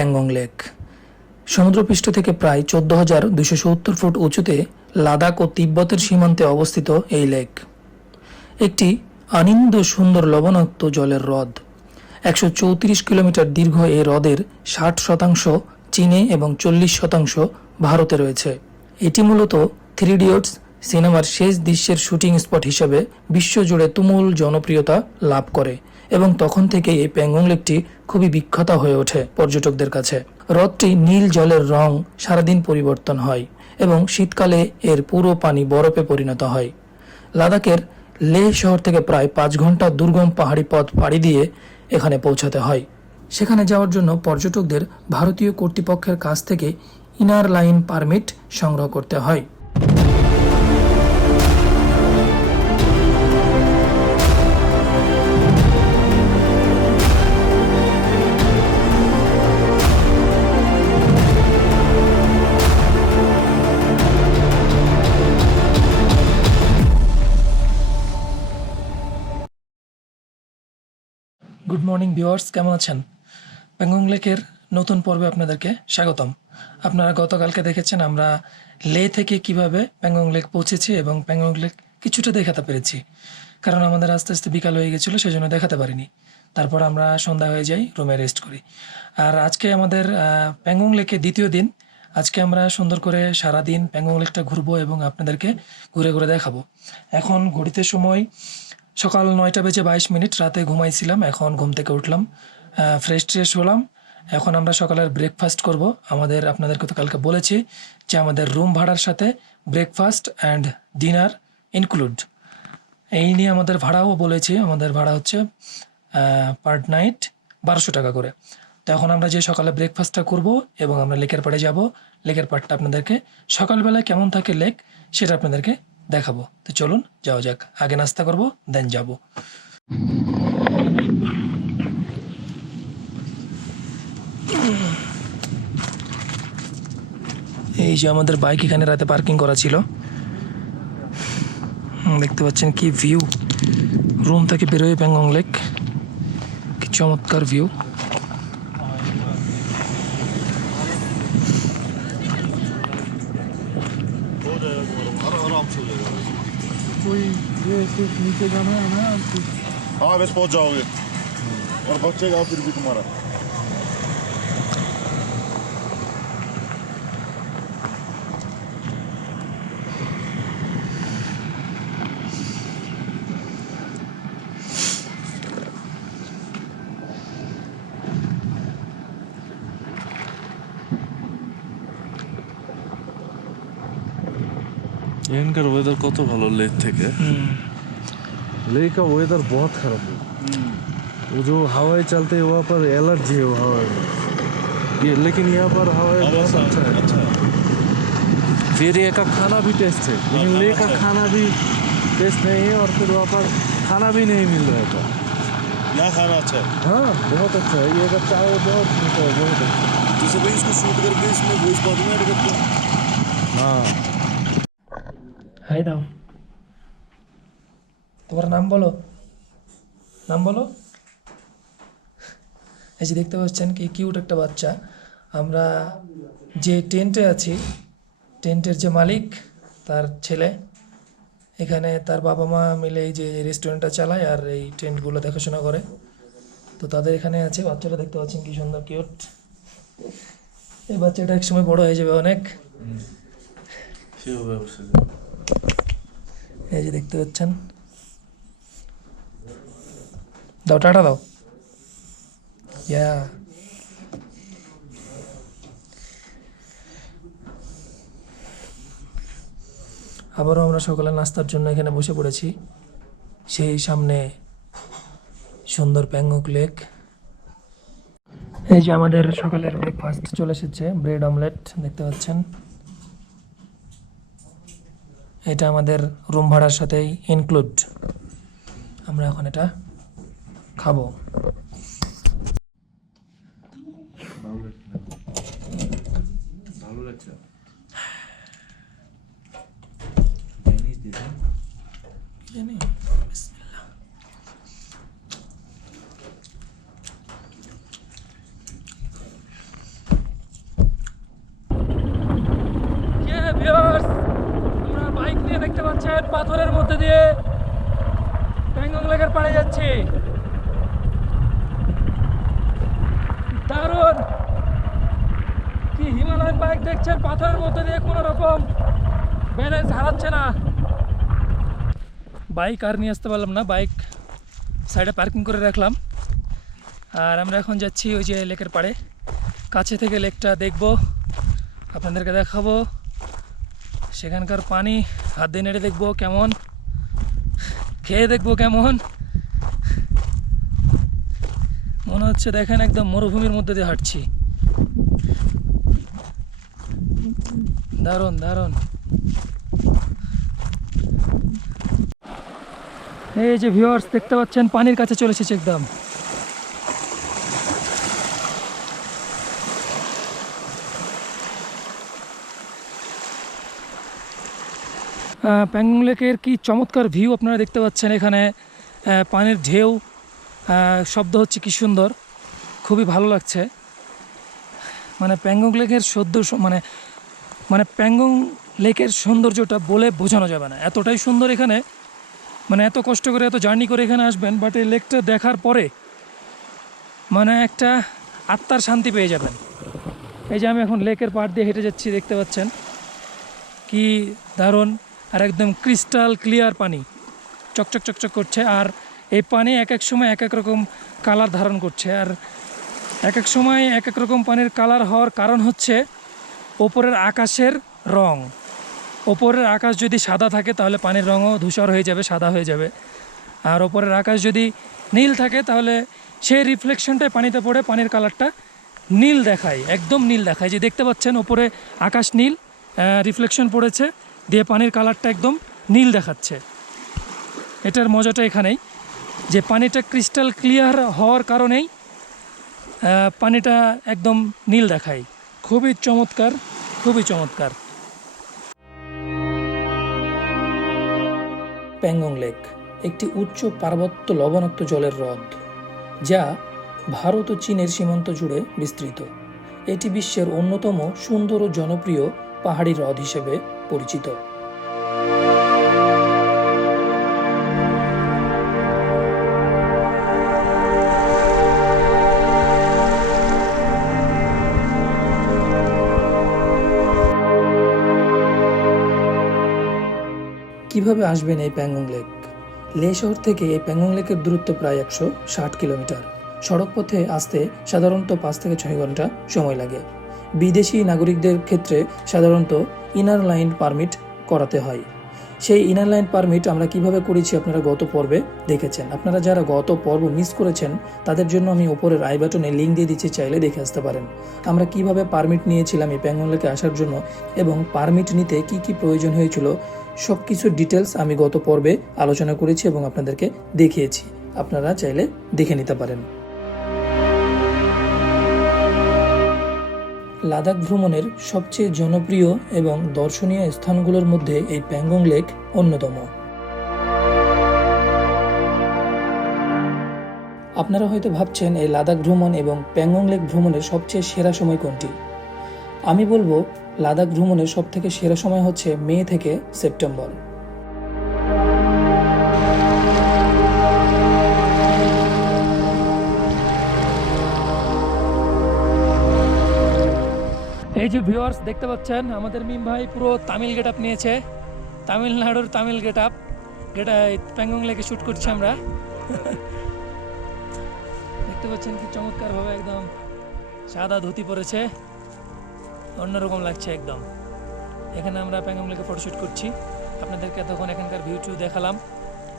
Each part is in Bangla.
প্যাংগং লেক। সমুদ্রপৃষ্ঠ থেকে প্রায় 14,270 ফুট উঁচুতে লাদাখ ও তিব্বতের সীমান্তে অবস্থিত এই লেক একটি অনিন্দ্য সুন্দর লবণাক্ত জলের হ্রদ। 134 কিলোমিটার দীর্ঘ এই হ্রদের 60% চীনে এবং 40% ভারতে রয়েছে। এটি মূলত 3 ইডিয়টস সিনেমার শেষ দৃশ্যের শুটিং স্পট হিসেবে বিশ্বজুড়ে তুমুল জনপ্রিয়তা লাভ করে এবং তখন থেকে এই প্যাংগং লেকটি খুবই বিখ্যাত হয়ে ওঠে পর্যটকদের কাছে। হ্রদটি নীল জলের রং সারাদিন পরিবর্তন হয় এবং শীতকালে এর পুরো পানি বরফে পরিণত হয়। লাদাখের লেহ শহর থেকে প্রায় 5 ঘন্টা দুর্গম পাহাড়ি পথ পাড়ি দিয়ে এখানে পৌঁছাতে হয়। সেখানে যাওয়ার জন্য পর্যটকদের ভারতীয় কর্তৃপক্ষের কাছ থেকে ইনার লাইন পারমিট সংগ্রহ করতে হয়। গুড মর্নিং ভিউয়ার্স, কেমন আছেন? প্যাংগং লেকের নতুন পর্বে আপনাদেরকে স্বাগতম। আপনারা গতকালকে দেখেছেন আমরা লে থেকে কিভাবে প্যাংগং লেক পৌঁছেছি এবং প্যাংগং লেক কিছুটা দেখাতে পেরেছি, কারণ আমাদের আস্তে আস্তে বিকাল হয়ে গেছিলো, সেই জন্য দেখাতে পারিনি। তারপর আমরা সন্ধ্যা হয়ে যাই, রুমে রেস্ট করি। আর আজকে আমাদের প্যাংগং লেকে দ্বিতীয় দিন। আজকে আমরা সুন্দর করে সারাদিন প্যাংগং লেকটা ঘুরবো এবং আপনাদেরকে ঘুরে ঘুরে দেখাবো। এখন ঘড়িতে সময় সকাল 9:22, রাতে ঘুমাইছিলাম, এখন ঘুম থেকে উঠলাম, ফ্রেশ হলাম। এখন আমরা সকালের ব্রেকফাস্ট করব। আপনাদেরকে তো কালকে বলেছি যে আমাদের রুম ভাড়ার সাথে ব্রেকফাস্ট অ্যান্ড ডিনার ইনক্লুড। এই নিয়ে আমাদের ভাড়াও বলেছি, আমাদের ভাড়া হচ্ছে পার নাইট 1200 টাকা করে। তো এখন আমরা যে সকালে ব্রেকফাস্টটা করব এবং আমরা লেকের পাড়ে যাব। লেকের পাড়টা আপনাদেরকে সকালবেলায় কেমন থাকে লেক সেটা আপনাদেরকে দেখাবো। তো চলুন যাওয়া যাক। আগে নাস্তা করব, দেন যাব। এই যে আমাদের বাইক এখানে রাতে পার্কিং করা ছিল। দেখতে পাচ্ছেন কি ভিউ, রুম থেকে বেরোয় প্যাংগং লেক, কি চমৎকার ভিউ। नीचे जाना है हमें। हाँ बस पहुंच जाओगे और बचेगा फिर भी तुम्हारा। এখানকার ওয়েদার কত ভালো लेह থেকে। लेह का वेदर बहुत खराब है। वो जो हवाएं चलते हैं वहाँ पर एलर्जी है हवा में ये, लेकिन यहाँ पर हवाएं बहुत अच्छा है। फिर ये का खाना भी टेस्ट है, लेकिन लेह का खाना भी टेस्ट नहीं है और फिर वहाँ पर खाना भी नहीं मिल रहा था। यहाँ खाना अच्छा है। हाँ बहुत अच्छा है, ये का चाय बहुत मीठा है, बहुत अच्छा। जैसे भाई इसको शूट करके इसमें वॉइस पा दूंगा ऐड करके। हाँ হাই দাও, তোমার নাম বলো, নাম বলো। এই যে দেখতে পাচ্ছেন কি কিউট একটা বাচ্চা। আমরা যে টেন্টে আছি, টেন্টের যে মালিক তার ছেলে, এখানে তার বাবা মা মিলে এই যে রেস্টুরেন্টটা চালায় আর এই টেন্টগুলো দেখাশোনা করে। তো তাদের এখানে আছে বাচ্চাটা, দেখতে পাচ্ছেন কি সুন্দর কিউট। এই বাচ্চাটা এক সময় বড় হয়ে যাবে অনেক। এই যে দেখতে পাচ্ছেন, দাও টাটা দাও। ইয়া আবারও আমরা সকালে নাস্তার জন্য এখানে বসে পড়েছি। সেই সামনে সুন্দর প্যাংগং লেক। এই যে আমাদের সকালের ব্রেকফাস্ট চলে এসেছে, ব্রেড অমলেট দেখতে পাচ্ছেন। এটা আমাদের রুম ভাড়ার সাথেই ইনক্লুড। আমরা এখন এটা খাবো। ভালো লাগছে। দেখতে পাচ্ছেন পাথরের মধ্যে দিয়ে প্যাংগং লেকের পাড়ে যাচ্ছি। দারুণ! কি হিমালয়ান বাইক দেখছেন, পাথরের মধ্যে দিয়ে কোনো রকম ব্যালেন্স হারাচ্ছে না। বাইক আর নিয়ে আসতে পারলাম না, বাইক সাইডে পার্কিং করে রাখলাম। আর আমরা এখন যাচ্ছি ওই যে লেকের পাড়ে, কাছে থেকে লেকটা দেখব, আপনাদেরকে দেখাবো। সেখানকার পানি হাত দিয়ে নেড়ে দেখবো কেমন, খেয়ে দেখবো কেমন। মনে হচ্ছে দেখেন একদম মরুভূমির মধ্যে দিয়ে হাঁটছি। দারুণ দারুণ। এই যে ভিউয়ার্স দেখতে পাচ্ছেন পানির কাছে চলে এসেছে একদম। প্যাংগং লেকের কি চমৎকার ভিউ আপনারা দেখতে পাচ্ছেন। এখানে পানির ঢেউ, শব্দ হচ্ছে কি সুন্দর, খুবই ভালো লাগছে। মানে প্যাংগং লেকের মানে প্যাংগং লেকের সৌন্দর্যটা বলে বোঝানো যাবে না, এতটাই সুন্দর এখানে। মানে এত কষ্ট করে এত জার্নি করে এখানে আসবেন, বাট এই লেকটা দেখার পরে মানে একটা আত্মার শান্তি পেয়ে যাবেন। এই যে আমি এখন লেকের পাড় দিয়ে হেঁটে যাচ্ছি, দেখতে পাচ্ছেন কি দারুণ। আর একদম ক্রিস্টাল ক্লিয়ার পানি, চকচক চকচক করছে। আর এই পানি এক এক সময় এক এক রকম কালার ধারণ করছে। আর এক এক সময় এক এক রকম পানির কালার হওয়ার কারণ হচ্ছে ওপরের আকাশের রং। ওপরের আকাশ যদি সাদা থাকে তাহলে পানির রঙও ধূসর হয়ে যাবে, সাদা হয়ে যাবে। আর ওপরের আকাশ যদি নীল থাকে তাহলে সেই রিফ্লেকশনটাই পানিতে পড়ে পানির কালারটা নীল দেখায়, একদম নীল দেখায়। যে দেখতে পাচ্ছেন ওপরে আকাশ নীল, রিফ্লেকশন পড়েছে দিয়ে পানির কালারটা একদম নীল দেখাচ্ছে। এটার মজাটা এখানেই যে পানিটা ক্রিস্টাল ক্লিয়ার হওয়ার কারণেই পানিটা একদম নীল দেখায়। খুবই চমৎকার, খুবই চমৎকার। প্যাংগং লেক একটি উচ্চ পার্বত্য লবণাক্ত জলের হ্রদ, যা ভারত ও চীনের সীমান্ত জুড়ে বিস্তৃত। এটি বিশ্বের অন্যতম সুন্দর ও জনপ্রিয় পাহাড়ি হ্রদ হিসেবে পরিচিত। কিভাবে আসবেন এই প্যাংগং লেক? লে শহর থেকে এই প্যাংগং লেকের দূরত্ব প্রায় 160 কিলোমিটার। সড়ক পথে আসতে সাধারণত 5 থেকে 6 ঘন্টা সময় লাগে। বিদেশি নাগরিকদের ক্ষেত্রে সাধারণত ইনার লাইন পারমিট করাতে হয়। সেই ইনার লাইন পারমিট আমরা কিভাবে করেছি আপনারা গত পর্বে দেখেছেন। আপনারা যারা গত পর্ব মিস করেছেন তাদের জন্য আমি উপরের আই বাটনে লিঙ্ক দিয়ে দিচ্ছি, চাইলে দেখে আসতে পারেন। আমরা কিভাবে পারমিট নিয়েছিলাম এই প্যাংগং লেকে আসার জন্য এবং পারমিট নিতে কি কি প্রয়োজন হয়েছিল সব কিছু ডিটেলস আমি গত পর্বে আলোচনা করেছি এবং আপনাদেরকে দেখিয়েছি। আপনারা চাইলে দেখে নিতে পারেন। লাদাখ ভ্রমণের সবচেয়ে জনপ্রিয় এবং দর্শনীয় স্থানগুলোর মধ্যে এই প্যাংগং লেক অন্যতম। আপনারা হয়তো ভাবছেন এই লাদাখ ভ্রমণ এবং প্যাংগং লেক ভ্রমণের সবচেয়ে সেরা সময় কোনটি। আমি বলবো লাদাখ ভ্রমণের সবথেকে সেরা সময় হচ্ছে মে থেকে সেপ্টেম্বর। এই যে ভিউয়ার্স দেখতে পাচ্ছেন আমাদের মিম ভাই পুরো তামিল গেট আপ নিয়েছে, তামিলনাড়ুর তামিল গেট আপ। প্যাংগং লেকে শ্যুট করছি আমরা। দেখতে পাচ্ছেন কি চমৎকার ভাবে একদম সাদা ধুতি পরেছে, অন্যরকম লাগছে একদম। এখানে আমরা প্যাংগং লেকে ফটোশ্যুট করছি, আপনাদেরকে তখন এখানকার ভিউ টিউ দেখালাম।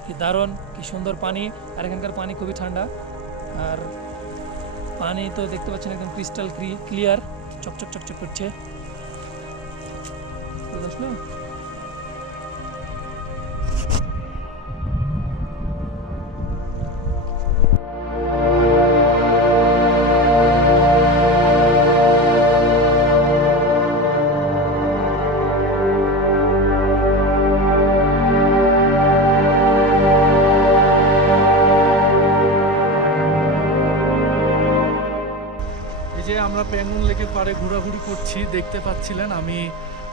কি দারুণ, কি সুন্দর পানি। আর এখানকার পানি খুবই ঠান্ডা, আর পানি তো দেখতে পাচ্ছেন একদম ক্রিস্টাল ক্লিয়ার, চকচক চকচক করছে। আমরা প্যাংগং লেকের পাড়ে ঘোরাঘুরি করছি, দেখতে পাচ্ছিলেন আমি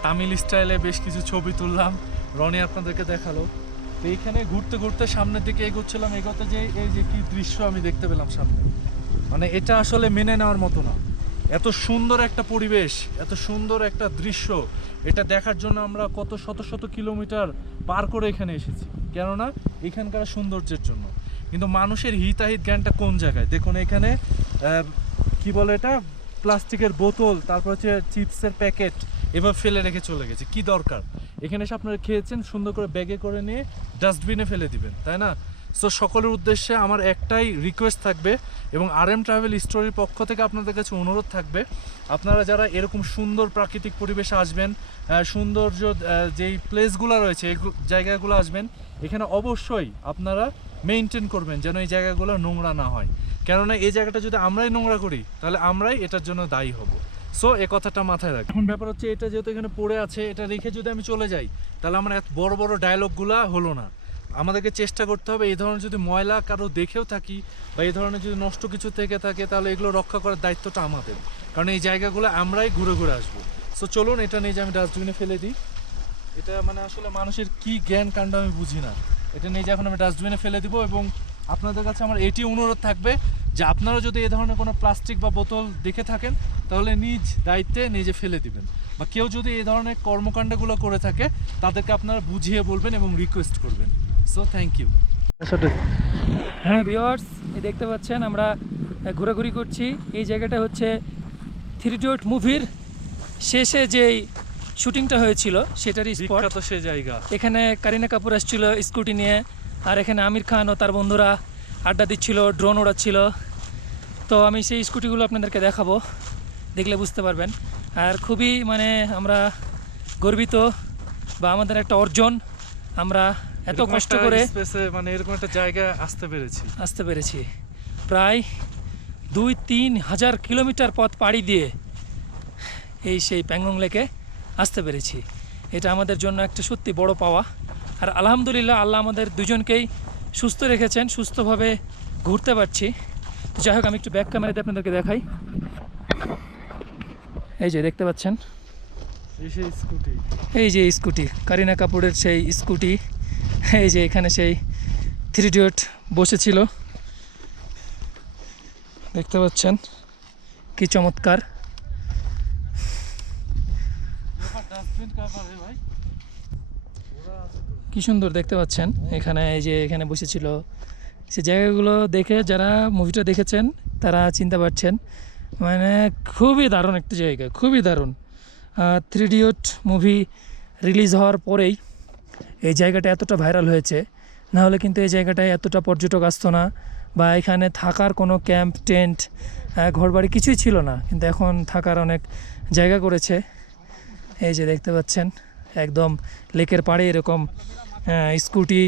তামিল স্টাইলে বেশ কিছু ছবি তুললাম। রনি আপনাদেরকে দেখালো। তো এইখানে ঘুরতে ঘুরতে সামনের দিকে এগোচ্ছিলাম, এগোতে যে এই যে কি দৃশ্য আমি দেখতে পেলাম সামনে, মানে এটা আসলে মেনে নেওয়ার মতো না। এত সুন্দর একটা পরিবেশ, এত সুন্দর একটা দৃশ্য, এটা দেখার জন্য আমরা কত শত শত কিলোমিটার পার করে এখানে এসেছি, কেননা এখানকার সৌন্দর্যের জন্য। কিন্তু মানুষের হিতাহিত জ্ঞানটা কোন জায়গায় দেখুন। এখানে কি বলে এটা, প্লাস্টিকের বোতল, তারপর হচ্ছে চিপসের প্যাকেট এভাবে ফেলে রেখে চলে গেছে। কি দরকার? এখানে এসে আপনারা খেয়েছেন, সুন্দর করে ব্যাগে করে নিয়ে ডাস্টবিনে ফেলে দিবেন, তাই না? সো সকলের উদ্দেশ্যে আমার একটাই রিকোয়েস্ট থাকবে, এবং RM ট্রাভেল স্টোরির পক্ষ থেকে আপনাদের কাছে অনুরোধ থাকবে, আপনারা যারা এরকম সুন্দর প্রাকৃতিক পরিবেশে আসবেন, সৌন্দর্য যেই প্লেসগুলো রয়েছে এই জায়গাগুলো আসবেন, এখানে অবশ্যই আপনারা মেনটেন করবেন যেন এই জায়গাগুলো নোংরা না হয়। কেননা এই জায়গাটা যদি আমরাই নোংরা করি তাহলে আমরাই এটার জন্য দায়ী হব। সো এই কথাটা মাথায় রাখবেন। এখন ব্যাপার হচ্ছে, এটা যেহেতু এখানে পড়ে আছে, এটা রেখে যদি আমি চলে যাই তাহলে আমার এত বড় বড় ডায়লগগুলা হলো না। আমাদেরকে চেষ্টা করতে হবে এই ধরনের যদি ময়লা কারো দেখেও থাকি বা এই ধরনের যদি নষ্ট কিছু থেকে থাকে তাহলে এগুলো রক্ষা করার দায়িত্বটা আমাদের, কারণ এই জায়গাগুলো আমরাই ঘুরে ঘুরে আসবো। সো চলুন এটা নিয়ে যে আমি ডাস্টবিনে ফেলে দিই। এটা মানে আসলে মানুষের কি জ্ঞান কাণ্ড আমি বুঝি না। এটা নিয়ে যে এখন আমি ডাস্টবিনে ফেলে দিব, এবং আপনাদের কাছে আমার এটি অনুরোধ থাকবে যে আপনারা যদি এই ধরনের কোনো প্লাস্টিক বা বোতল দেখে থাকেন তাহলে নিজ দায়িত্বে নিজে ফেলে দিবেন, বা কেউ যদি এই ধরনের কর্মকাণ্ডগুলো করে থাকে তাদেরকে আপনারা বুঝিয়ে বলবেন এবং রিকোয়েস্ট করবেন। So thank you. হ্যাঁ ভিউয়ার্স, এই দেখতে পাচ্ছেন আমরা ঘোরাঘুরি করছি। এই জায়গাটা হচ্ছে থ্রি ইডিয়ট মুভির শেষে যেই শুটিংটা হয়েছিল সেটারই স্পট। বিখ্যাত সে জায়গা। এখানে কারিনা কাপুর আসছিল স্কুটি নিয়ে, আর এখানে আমির খান ও তার বন্ধুরা আড্ডা দিচ্ছিল, ড্রোন ওড়াচ্ছিল। তো আমি সেই স্কুটিগুলো আপনাদেরকে দেখাবো, দেখলে বুঝতে পারবেন। আর খুবই মানে আমরা গর্বিত, বা আমাদের একটা অর্জন, আমরা এত কষ্ট করে মানে এরকম একটা জায়গায় আসতে পেরেছি। প্রায় 2-3 হাজার কিলোমিটার পথ পাড়ি দিয়ে এই সেই প্যাংগং লেকে আসতে পেরেছি। এটা আমাদের জন্য একটা সত্যি বড় পাওয়া। আর আলহামদুলিল্লাহ, আল্লাহ আমাদের দুজনকেই সুস্থ রেখেছেন, সুস্থভাবে ঘুরতে পারছি। তো যাই হোক, আমি একটু ব্যাক ক্যামেরাতে আপনাদেরকে দেখাই। এই যে দেখতে পাচ্ছেন, এই যে স্কুটি, কারিনা কাপুরের সেই স্কুটি। এই যে এখানে সেই থ্রি ইডিয়ট বসেছিল, দেখতে পাচ্ছেন কি চমৎকার। কি সুন্দর দেখতে পাচ্ছেন এখানে, এই যে এখানে বসেছিল। সে জায়গাগুলো দেখে যারা মুভিটা দেখেছেন তারা চিনতে পারছেন, মানে খুবই দারুণ একটা জায়গা, খুবই দারুণ। থ্রি ইডিয়ট মুভি রিলিজ হওয়ার পরেই এই জায়গাটা এতটা ভাইরাল হয়েছে, না হলে কিন্তু এই জায়গাটায় এতটা পর্যটক আসতো না, বা এখানে থাকার কোনো ক্যাম্প, টেন্ট, ঘরবাড়ি কিছুই ছিল না। কিন্তু এখন থাকার অনেক জায়গা করেছে। এই যে দেখতে পাচ্ছেন একদম লেকের পাড়ে এরকম স্কুটি,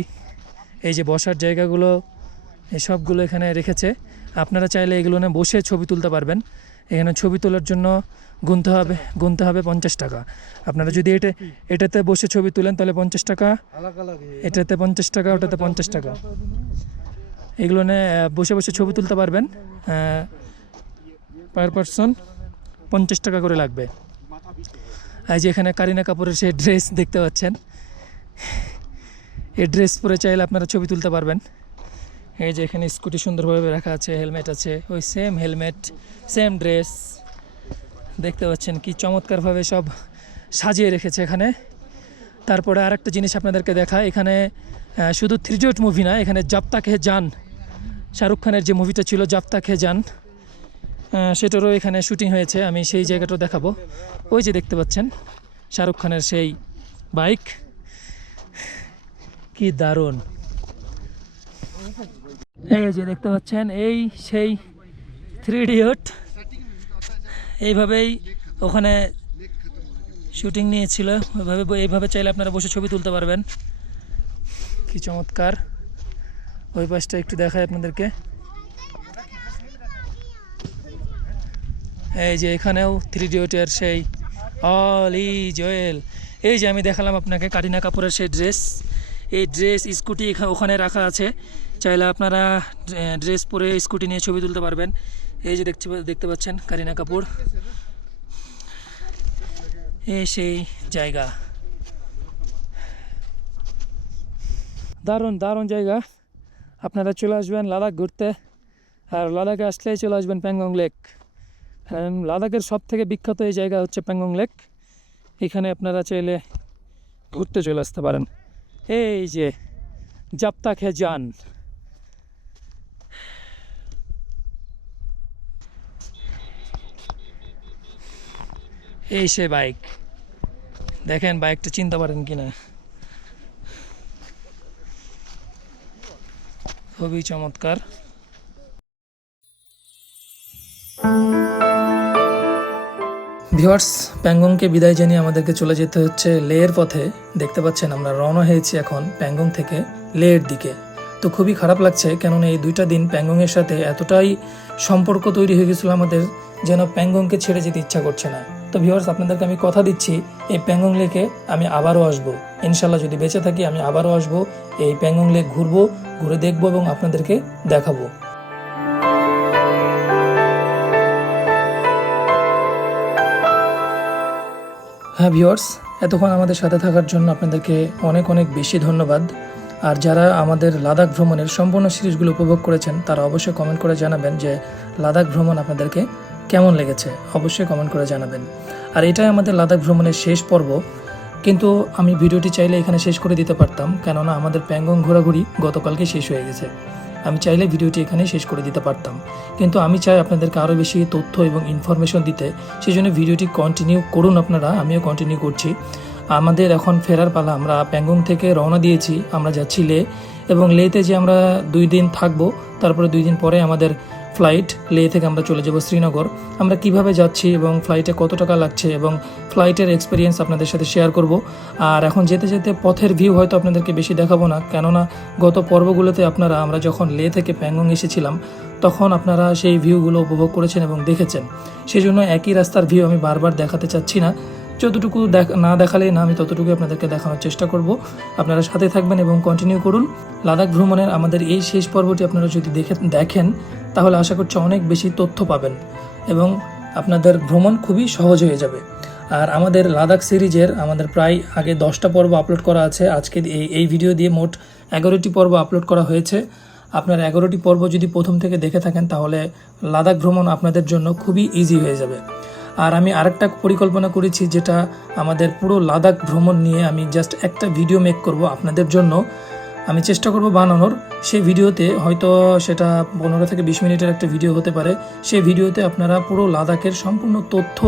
এই যে বসার জায়গাগুলো, এই সবগুলো এখানে রেখেছে। আপনারা চাইলে এগুলো নিয়ে বসে ছবি তুলতে পারবেন। এখানে ছবি তোলার জন্য গুনতে হবে 50 টাকা। আপনারা যদি এটাতে বসে ছবি তুলেন তাহলে 50 টাকা, এটাতে 50 টাকা, ওটাতে 50 টাকা। এগুলো নিয়ে বসে বসে ছবি তুলতে পারবেন। পার পারসন 50 টাকা করে লাগবে। এই যে এখানে কারিনা কাপুরের সেই ড্রেস দেখতে পাচ্ছেন, এই ড্রেস পরে চাইলে আপনারা ছবি তুলতে পারবেন। এই যে এখানে স্কুটি সুন্দরভাবে রাখা আছে, হেলমেট আছে, ওই সেম হেলমেট, সেম ড্রেস। দেখতে পাচ্ছেন কি চমৎকারভাবে সব সাজিয়ে রেখেছে এখানে। তারপরে আরেকটা জিনিস আপনাদেরকে দেখা, এখানে শুধু থ্রি ইডিয়ট মুভি না, এখানে জব তাক হে জান, শাহরুখ খানের যে মুভিটা ছিল জব তাক হে জান, সেটারও এখানে শুটিং হয়েছে। আমি সেই জায়গাটাও দেখাবো। ওই যে দেখতে পাচ্ছেন শাহরুখ খানের সেই বাইক, কি দারুণ। এই যে দেখতে পাচ্ছেন এই সেই থ্রি ইডিয়ট, এইভাবেই ওখানে শুটিং নিয়েছিল। এইভাবে চাইলে আপনারা বসে ছবি তুলতে পারবেন। কি চমৎকার। ওই পাশটা একটু দেখায় আপনাদেরকে। এই যে এখানেও থ্রি ইডিয়টের সেই অল ইজ ওয়েল। এই যে আমি দেখালাম আপনাকে কারিনা কাপুরের সেই ড্রেস, এই ড্রেস স্কুটি ওখানে রাখা আছে। চাইলে আপনারা ড্রেস পরে স্কুটি নিয়ে ছবি তুলতে পারবেন। এই যে দেখতে পাচ্ছেন কারিনা কাপুর, এই সেই জায়গা। দারুণ দারুণ জায়গা। আপনারা চলে আসবেন লাদাখ ঘুরতে, আর লাদাখে আসলেই চলে আসবেন প্যাংগং লেক। লাদাখের সব থেকে বিখ্যাত এই জায়গা হচ্ছে প্যাংগং লেক। এখানে আপনারা চাইলে ঘুরতে চলে আসতে পারেন। এই যে জাপ্তা খে যান। এই সে বাইক, দেখেন বাইকটা চিনতে পারেন কিনা, খুবই চমৎকার। ভিউয়ার্স, প্যাংগংকে বিদায় জানিয়ে আমাদেরকে চলে যেতে হচ্ছে লেয়ের পথে। দেখতে পাচ্ছেন আমরা রওনা হয়েছি এখন প্যাংগং থেকে লেয়ের দিকে। তো খুবই খারাপ লাগছে, কেননা এই 2টা দিন প্যাংগংয়ের সাথে এতটাই সম্পর্ক তৈরি হয়ে গেছিলো আমাদের, যেন প্যাংগংকে ছেড়ে যেতে ইচ্ছা করছে না। তো ভিউয়ার্স, আপনাদেরকে আমি কথা দিচ্ছি এই প্যাংগং লেকে আমি আবারও আসবো ইনশাল্লাহ। যদি বেঁচে থাকি আমি আবারও আসবো, এই প্যাংগং লেক ঘুরবো, ঘুরে দেখবো এবং আপনাদেরকে দেখাবো। হ্যাঁ ভিউয়ার্স, এতক্ষণ আমাদের সাথে থাকার জন্য আপনাদেরকে অনেক অনেক বেশি ধন্যবাদ। আর যারা আমাদের লাদাখ ভ্রমণের সম্পূর্ণ সিরিজগুলো উপভোগ করেছেন তারা অবশ্যই কমেন্ট করে জানাবেন যে লাদাখ ভ্রমণ আপনাদেরকে কেমন লেগেছে, অবশ্যই কমেন্ট করে জানাবেন। আর এটাই আমাদের লাদাখ ভ্রমণের শেষ পর্ব, কিন্তু আমি ভিডিওটি চাইলে এখানে শেষ করে দিতে পারতাম, কেননা আমাদের প্যাংগং ঘোরাঘুরি গতকালকে শেষ হয়ে গেছে। আমি চাইলে ভিডিওটি এখানে শেষ করে দিতে পারতাম, কিন্তু আমি চাই আপনাদেরকে আরও বেশি তথ্য এবং ইনফরমেশন দিতে, সেই জন্য ভিডিওটি কন্টিনিউ করুন আপনারা, আমিও কন্টিনিউ করছি। আমাদের এখন ফেরার পালা। আমরা প্যাংগং থেকে রওনা দিয়েছি, আমরা যাচ্ছি লে, এবং লেতে যে আমরা 2 দিন থাকবো, তারপরে 2 দিন পরে আমাদের ফ্লাইট। লে থেকে আমরা চলে যাব শ্রীনগর। আমরা কিভাবে যাচ্ছি এবং ফ্লাইটে কত টাকা লাগছে এবং ফ্লাইটের এক্সপিরিয়েন্স আপনাদের সাথে শেয়ার করব। আর এখন যেতে যেতে পথের ভিউ হয়তো আপনাদেরকে বেশি দেখাবো না, কেননা গত পর্বগুলোতে আমরা যখন লে থেকে প্যাংগং এসেছিলাম তখন আপনারা সেই ভিউগুলো উপভোগ করেছেন এবং দেখেছেন। সেই জন্য একই রাস্তার ভিউ আমি বারবার দেখাতে চাচ্ছি না। যতটুকু না দেখালেই না, আমি ততটুকু আপনাদেরকে দেখানোর চেষ্টা করব। আপনারা সাথে থাকবেন এবং কন্টিনিউ করুন। লাদাখ ভ্রমণের আমাদের এই শেষ পর্বটি আপনারা যদি দেখেন তাহলে আশা করছি অনেক বেশি তথ্য পাবেন এবং আপনাদের ভ্রমণ খুবই সহজ হয়ে যাবে। আর আমাদের লাদাখ সিরিজের আমাদের প্রায় আগে 10টা পর্ব আপলোড করা আছে। আজকে এই ভিডিও দিয়ে মোট 11টি পর্ব আপলোড করা হয়েছে। আপনার 11টি পর্ব যদি প্রথম থেকে দেখে থাকেন তাহলে লাদাখ ভ্রমণ আপনাদের জন্য খুবই ইজি হয়ে যাবে। আর আমি আরেকটা পরিকল্পনা করেছি, যেটা আমাদের পুরো লাদাখ ভ্রমণ নিয়ে আমি জাস্ট একটা ভিডিও মেক করব আপনাদের জন্য। আমি চেষ্টা করব বানানোর। সেই ভিডিওতে হয়তো সেটা 15 থেকে 20 মিনিটের একটা ভিডিও হতে পারে। সেই ভিডিওতে আপনারা পুরো লাদাখের সম্পূর্ণ তথ্য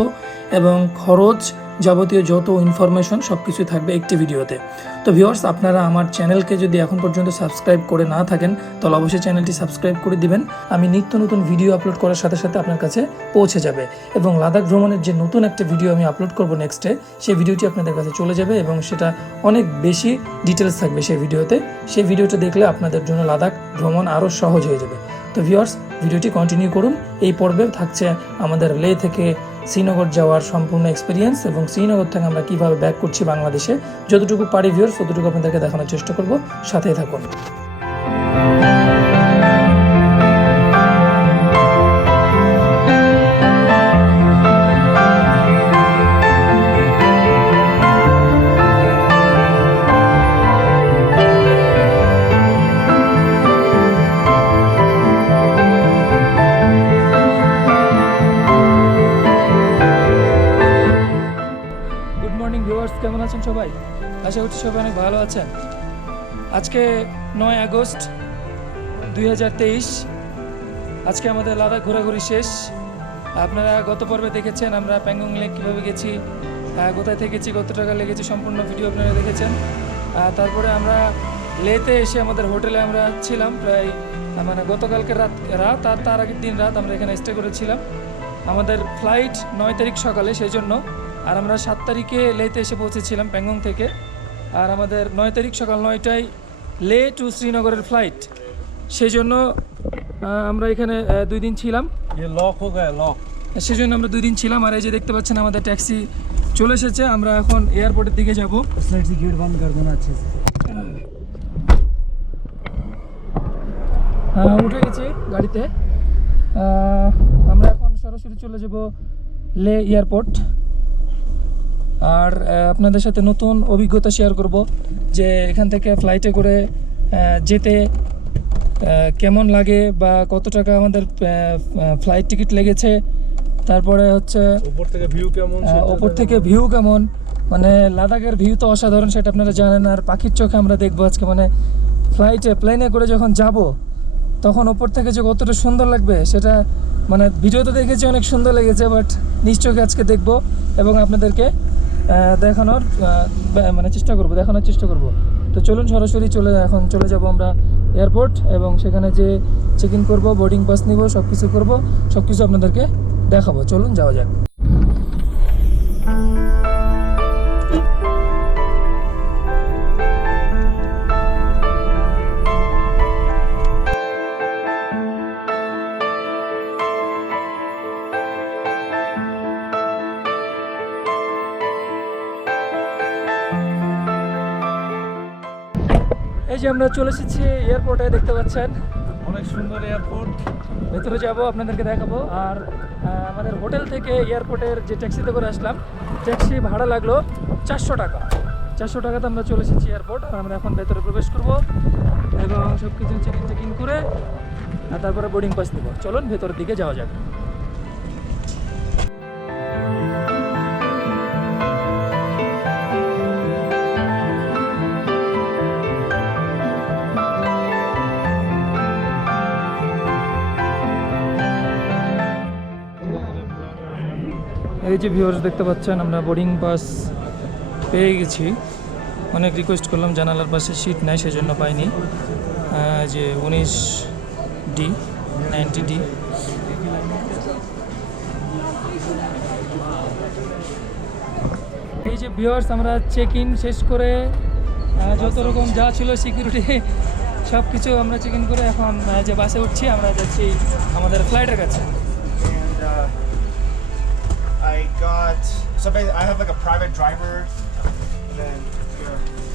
এবং খরচ যাবতীয় যত ইনফরমেশন সব কিছুই থাকবে একটি ভিডিওতে। তো ভিউয়ার্স, আপনারা আমার চ্যানেলকে যদি এখন পর্যন্ত সাবস্ক্রাইব করে না থাকেন তাহলে অবশ্যই চ্যানেলটি সাবস্ক্রাইব করে দিবেন। আমি নিত্য নতুন ভিডিও আপলোড করার সাথে সাথে আপনার কাছে পৌঁছে যাবে, এবং লাদাখ ভ্রমণের যে নতুন একটা ভিডিও আমি আপলোড করব নেক্সটে, সেই ভিডিওটি আপনাদের কাছে চলে যাবে এবং সেটা অনেক বেশি ডিটেলস থাকবে সেই ভিডিওতে। সেই ভিডিওটা দেখলে আপনাদের জন্য লাদাখ ভ্রমণ আরও সহজ হয়ে যাবে। তো ভিউয়ার্স, ভিডিওটি কন্টিনিউ করুন। এই পর্বে থাকছে আমাদের লে থেকে শ্রীনগর যাওয়ার সম্পূর্ণ এক্সপিরিয়েন্স, এবং শ্রীনগর থেকে আমরা কীভাবে ব্যাক করছি বাংলাদেশে। যতটুকু পারি ভিউয়ার্স ততটুকু আপনাদেরকে দেখানোর চেষ্টা করব, সাথেই থাকুন। কেমন আছেন সবাই? আশা করছি সবাই অনেক ভালো আছেন। আজকে 9 আগস্ট 2023। আজকে আমাদের লাদাখ ঘোরাঘুরি শেষ। আপনারা গত পর্বে দেখেছেন আমরা প্যাংগং লেক কীভাবে গেছি, কোথায় থেকেছি, কত টাকা লেগেছে, সম্পূর্ণ ভিডিও আপনারা দেখেছেন। তারপরে আমরা লেতে এসে আমাদের হোটেলে আমরা ছিলাম প্রায় মানে গতকালকে রাত আর তার আগের দিন রাত আমরা এখানে স্টে করেছিলাম। আমাদের ফ্লাইট 9 তারিখ সকালে, সেই জন্য। আর আমরা 7 তারিখে লেতে এসে পৌঁছেছিলাম প্যাংগং থেকে। আর আমাদের 9 তারিখ সকাল 9টায় লে টু শ্রীনগরের ফ্লাইট, সেই জন্য আমরা এখানে 2 দিন ছিলাম। সেই জন্য আমরা 2 দিন ছিলাম। আর এই যে দেখতে পাচ্ছেন আমাদের ট্যাক্সি চলে এসেছে, আমরা এখন এয়ারপোর্টের দিকে যাব। উঠে গেছি গাড়িতে। আমরা এখন সরাসরি চলে যাব লে এয়ারপোর্ট। আর আপনাদের সাথে নতুন অভিজ্ঞতা শেয়ার করব যে এখান থেকে ফ্লাইটে করে যেতে কেমন লাগে বা কত টাকা আমাদের ফ্লাইট টিকিট লেগেছে, তারপরে হচ্ছে উপর থেকে ভিউ কেমন ওপর থেকে ভিউ কেমন, মানে লাদাখের ভিউ তো অসাধারণ, সেটা আপনারা জানেন। আর পাখির চোখে আমরা দেখবো আজকে, মানে প্লেনে করে যখন যাব তখন ওপর থেকে যে কতটা সুন্দর লাগবে সেটা মানে ভিডিওতে দেখেছি, অনেক সুন্দর লেগেছে, বাট নিজ চোখে আজকে দেখবো এবং আপনাদেরকে দেখানোর দেখানোর চেষ্টা করব। তো চলুন সরাসরি এখন চলে যাব আমরা এয়ারপোর্ট, এবং সেখানে যে চেক ইন করবো, বোর্ডিং পাস নিব, সব কিছু করবো, সব কিছু আপনাদেরকে দেখাবো। চলুন যাওয়া যাক। এই যে আমরা চলে এসেছি এয়ারপোর্টে, দেখতে পাচ্ছেন অনেক সুন্দর এয়ারপোর্ট। ভেতরে যাব, আপনাদেরকে দেখাবো। আর আমাদের হোটেল থেকে এয়ারপোর্টের যে ট্যাক্সিতে করে আসলাম, ট্যাক্সি ভাড়া লাগলো 400 টাকা। 400 টাকাতে আমরা চলে এসেছি এয়ারপোর্ট। আর আমরা এখন ভেতরে প্রবেশ করব এবং সব কিছু চেক ইন করে তারপরে বোর্ডিং পাস নেব। চলুন ভেতরের দিকে যাওয়া যাক। এই যে ভিউয়ার্স দেখতে পাচ্ছেন, আমরা বোর্ডিং পাস পেয়ে গেছি। অনেক রিকোয়েস্ট করলাম, জানালার পাশে সিট নাই সেজন্য পাইনি। যে 19D 90D। এই যে ভিউয়ার্স, আমরা চেক ইন শেষ করে যত রকম যা ছিল সিকিউরিটি সব কিছু আমরা চেক ইন করে এখন যে বাসে উঠছি, আমরা যাচ্ছি আমাদের ফ্লাইটের কাছে। I have like a private driver, and then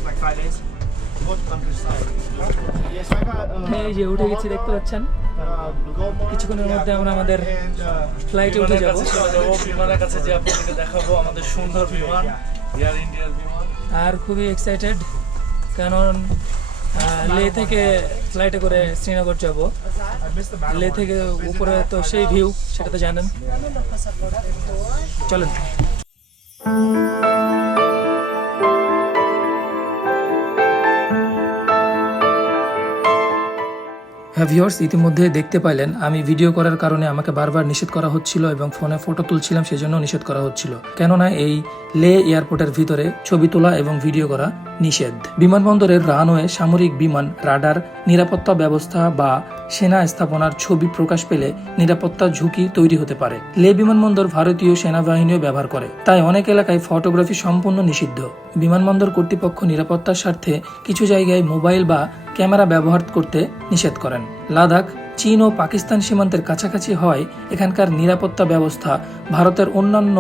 like 5 days. Both on this side. Yes, I got. এই যে উঠে গেছি, দেখতে পাচ্ছেন। কিছুক্ষণের মধ্যে আমরা আমাদের ফ্লাইটে উঠে যাব। বিমানের কাছে যে আপনাদেরকে দেখাবো আমাদের সুন্দর বিমান, এয়ার ইন্ডিয়ার বিমান। আর খুবই এক্সাইটেড, কারণ লে থেকে ফ্লাইটে করে শ্রীনগর যাব। লে থেকে উপরে তো সেই ভিউ, সেটা তো জানেন। চলেন। ভিউয়ার্স, ইতিমধ্যে দেখতে পাইলেন আমি ভিডিও করার কারণে আমাকে বারবার নিষেধ করা হচ্ছিল এবং ফোনে ফটো তুলছিলাম, সেজন্য নিষেধ করা হচ্ছিল। কেননা এই লে এয়ারপোর্টের ভিতরে ছবি তোলা এবং ভিডিও করা নিষেধ। বিমানবন্দরের রানওয়ে, সামরিক বিমান, রাডার, নিরাপত্তা ব্যবস্থা বা সেনা স্থাপনার ছবি প্রকাশ পেলে নিরাপত্তা ঝুঁকি তৈরি হতে পারে। লে বিমানবন্দর ভারতীয় সেনাবাহিনীও ব্যবহার করে, তাই অনেক এলাকায় ফটোগ্রাফি সম্পূর্ণ নিষিদ্ধ। বিমানবন্দর কর্তৃপক্ষ নিরাপত্তার স্বার্থে কিছু জায়গায় মোবাইল বা ক্যামেরা ব্যবহার করতে নিষেধ করেন। লাদাখ চীন ও পাকিস্তান সীমান্তের কাছাকাছি হয় এখানকার নিরাপত্তা ব্যবস্থা ভারতের অন্যান্য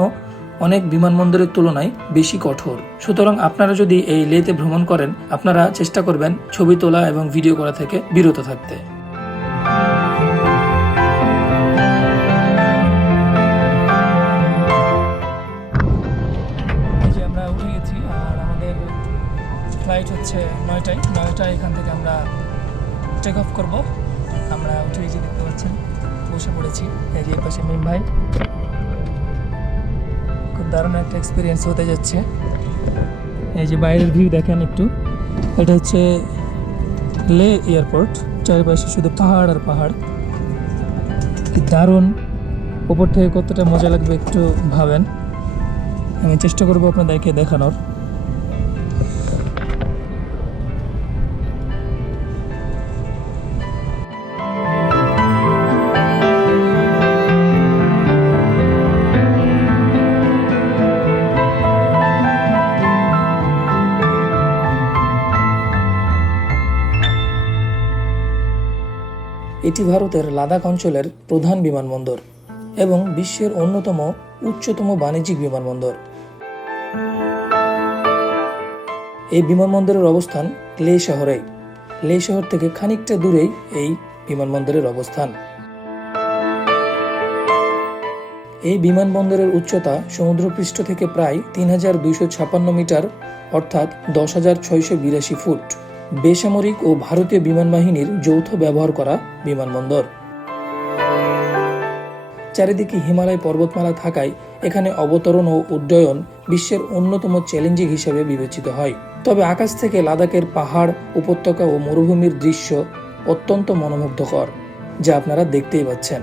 অনেক বিমানবন্দরের তুলনায় বেশি কঠোর। সুতরাং আপনারা যদি এই লেতে ভ্রমণ করেন, আপনারা চেষ্টা করবেন ছবি তোলা এবং ভিডিও করা থেকে বিরত থাকতে। এই যে আমরা উঠে গেছি, আর আমাদের ফ্লাইট হচ্ছে 9টায়। এখান থেকে আমরা টেক অফ করব। আমরা উঠে গেছি, দেখতে পাচ্ছেন, বসে পড়েছি। এই যে পাশে মিম ভাই। খুব দারুণ একটা এক্সপিরিয়েন্স হতে যাচ্ছে। এই যে বাইরের ভিউ দেখেন একটু, এটা হচ্ছে লে এয়ারপোর্ট। চারিপাশে শুধু পাহাড় আর পাহাড়, কি দারুণ। ওপর থেকে কতটা মজা লাগবে একটু ভাবেন। আমি চেষ্টা করবো আপনাদেরকে দেখানোর। এটি ভারতের লাদাখ অঞ্চলের প্রধান বিমানবন্দর এবং বিশ্বের অন্যতম উচ্চতম বাণিজ্যিক বিমানবন্দর। এই বিমানবন্দরের অবস্থান লে শহরে। লে শহর থেকে খানিকটা দূরেই এই বিমানবন্দরের অবস্থান। এই বিমানবন্দরের উচ্চতা সমুদ্রপৃষ্ঠ থেকে প্রায় 3256 মিটার, অর্থাৎ 10,682 ফুট। বেসামরিক ও ভারতীয় বিমান বাহিনীর যৌথ ব্যবহার করা বিমানবন্দর। চারিদিকে হিমালয় পর্বতমালা থাকায় এখানে অবতরণ ও উড্ডয়ন বিশ্বের অন্যতম চ্যালেঞ্জিং হিসেবে বিবেচিত হয়। তবে আকাশ থেকে লাদাখের পাহাড়, উপত্যকা ও মরুভূমির দৃশ্য অত্যন্ত মনোমুগ্ধকর, যা আপনারা দেখতেই পাচ্ছেন।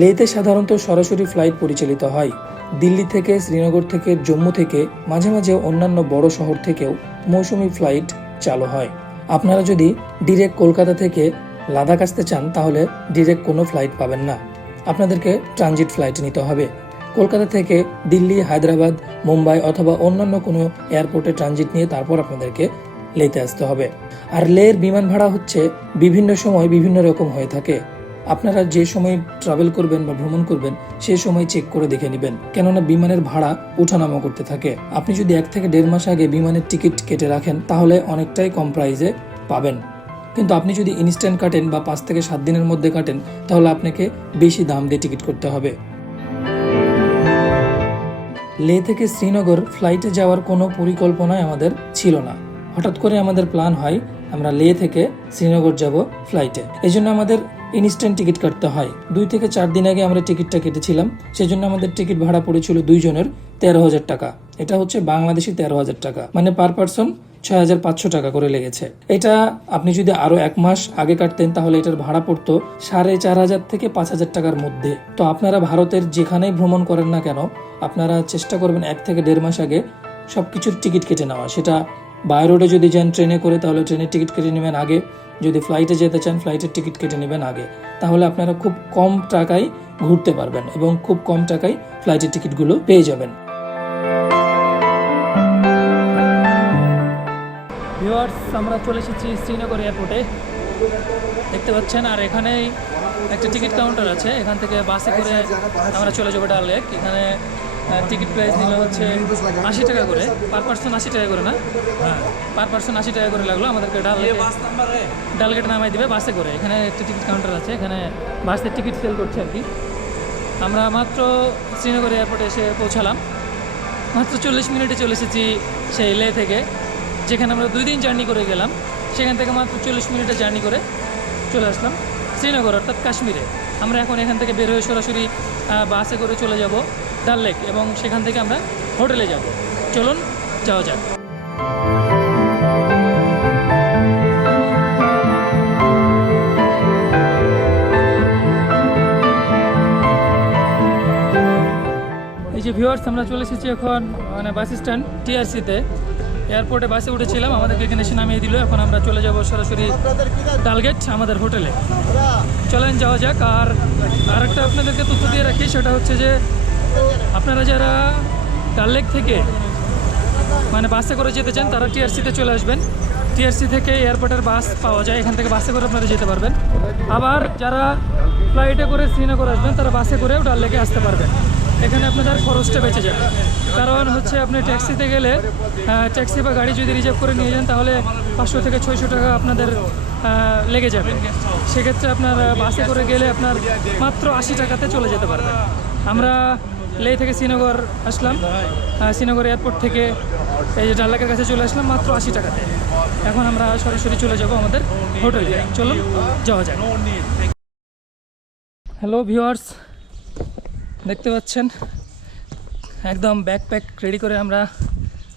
লেতে সাধারণত সরাসরি ফ্লাইট পরিচালিত হয়। দিল্লি থেকে, শ্রীনগর থেকে, জম্মু থেকে, মাঝে মাঝে অন্যান্য বড় শহর থেকেও মৌসুমি ফ্লাইট চালু হয়। আপনারা যদি ডিরেক্ট কলকাতা থেকে লাদাখ আসতে চান তাহলে ডিরেক্ট কোনো ফ্লাইট পাবেন না, আপনাদেরকে ট্রানজিট ফ্লাইট নিতে হবে। কলকাতা থেকে দিল্লি, হায়দ্রাবাদ, মুম্বাই অথবা অন্যান্য কোনো এয়ারপোর্টে ট্রানজিট নিয়ে তারপর আপনাদেরকে লেতে আসতে হবে। আর লের বিমান ভাড়া হচ্ছে বিভিন্ন সময় বিভিন্ন রকম হয়ে থাকে। আপনারা যে সময় ট্রাভেল করবেন বা ভ্রমণ করবেন সেই সময় চেক করে দেখে নেবেন, কেননা বিমানের ভাড়া ওঠানামা করতে থাকে। আপনি যদি 1 থেকে 1.5 মাস আগে বিমানের টিকিট কেটে রাখেন তাহলে অনেকটাই কম প্রাইসে পাবেন। কিন্তু আপনি যদি ইনস্ট্যান্ট কাটেন বা 5 থেকে 7 দিনের মধ্যে কাটেন তাহলে আপনাকে বেশি দাম দিয়ে টিকিট করতে হবে। লে থেকে শ্রীনগর ফ্লাইটে যাওয়ার কোনো পরিকল্পনাই আমাদের ছিল না। হঠাৎ করে আমাদের প্ল্যান হয় আমরা লে থেকে শ্রীনগর যাব ফ্লাইটে। এই জন্য আমাদের ইনস্ট্যান্ট টিকিট কাটতে হয়। 2 থেকে 4 দিন আগে আমরা টিকিটটা কেটেছিলাম, সেজন্য আমাদের টিকিট ভাড়া পড়েছিল 2 জনের 13,000 টাকা। এটা হচ্ছে বাংলাদেশি 13,000 টাকা, মানে পার পারসন 6,500 টাকা করে লেগেছে। এটা আপনি যদি আরো 1 মাস আগে কাটতেন তাহলে এটার ভাড়া পড়তো 4,500 থেকে 5,000 টাকার মধ্যে। তো আপনারা ভারতের যেখানেই ভ্রমণ করেন না কেন আপনারা চেষ্টা করবেন 1 থেকে 1.5 মাস আগে সবকিছুর টিকিট কেটে নেওয়া। সেটা বাই রোডে যদি যান ট্রেনে করে তাহলে ট্রেনের টিকিট কেটে নেবেন আগে, যদি ফ্লাইটে যেতে চান ফ্লাইটের টিকিট কেটে নেবেন আগে। তাহলে আপনারা খুব কম টাকায় ঘুরতে পারবেন এবং খুব কম টাকায় ফ্লাইটের টিকিটগুলো পেয়ে যাবেন। ভিউয়ার্স, আমরা চলে এসেছি শ্রীনগর এয়ারপোর্টে, দেখতে পাচ্ছেন। আর এখানেই একটা টিকিট কাউন্টার আছে, এখান থেকে বাসে করে আমরা চলে যাবো ডাল লেক। এখানে টিকিট প্রাইস নিল হচ্ছে 80 টাকা করে, পার পার্সন 80 টাকা করে, না পার পার্সন 80 টাকা করে লাগলো আমাদেরকে ডালগেটে নামাই দিবে বাসে করে। এখানে একটা টিকিট কাউন্টার আছে, এখানে বাসের টিকিট সেল করছে আর কি। আমরা মাত্র শ্রীনগর এয়ারপোর্টে এসে পৌঁছালাম, মাত্র 40 মিনিটে চলে এসেছি সেই লে থেকে, যেখানে আমরা 2 দিন জার্নি করে গেলাম। সেখান থেকে মাত্র 40 মিনিটে জার্নি করে চলে আসলাম শ্রীনগর, অর্থাৎ কাশ্মীরে। আমরা এখন এখান থেকে বের হয়ে সরাসরি বাসে করে চলে যাব ডাল লেক এবং সেখান থেকে আমরা হোটেলে যাব। চলুন যাওয়া যাক। এই যে ভিউয়ার্স, আমরা চলে এসেছি এখন মানে বাস স্ট্যান্ড টিআরসিতে। এয়ারপোর্টে বাসে উঠেছিলাম, আমাদেরকে এখানে এসে নামিয়ে দিল। এখন আমরা চলে যাব সরাসরি ডালগেট আমাদের হোটেলে। চলেন যাওয়া যাক। আর আরেকটা আপনাদেরকে তথ্য দিয়ে রাখি, সেটা হচ্ছে যে আপনারা যারা ডাল লেক থেকে মানে বাসে করে যেতে চান তারা টিআরসিতে চলে আসবেন। টিআরসি থেকে এয়ারপোর্টের বাস পাওয়া যায়, এখান থেকে বাসে করে আপনারা যেতে পারবেন। আবার যারা ফ্লাইটে করে শ্রীনগর আসবেন তারা বাসে করেও ডাল লেকে আসতে পারবেন। এখানে আপনাদের খরচটা বেঁচে যাবে, কারণ হচ্ছে আপনি ট্যাক্সিতে গেলে ট্যাক্সি বা গাড়ি যদি রিজার্ভ করে নিয়ে যান তাহলে 500 থেকে 600 টাকা আপনাদের লেগে যাবে। সেক্ষেত্রে আপনার বাসে করে গেলে আপনার মাত্র 80 টাকাতে চলে যেতে পারবেন। আমরা লে থেকে শ্রীনগর আসলাম, শ্রীনগর এয়ারপোর্ট থেকে এই যে ডাল লেকের কাছে চলে আসলাম মাত্র 80 টাকাতে। এখন আমরা সরাসরি চলে যাব আমাদের হোটেলে। চলুন যাওয়া যাক। হ্যালো ভিউয়ার্স, দেখতে পাচ্ছেন একদম ব্যাকপ্যাক রেডি করে আমরা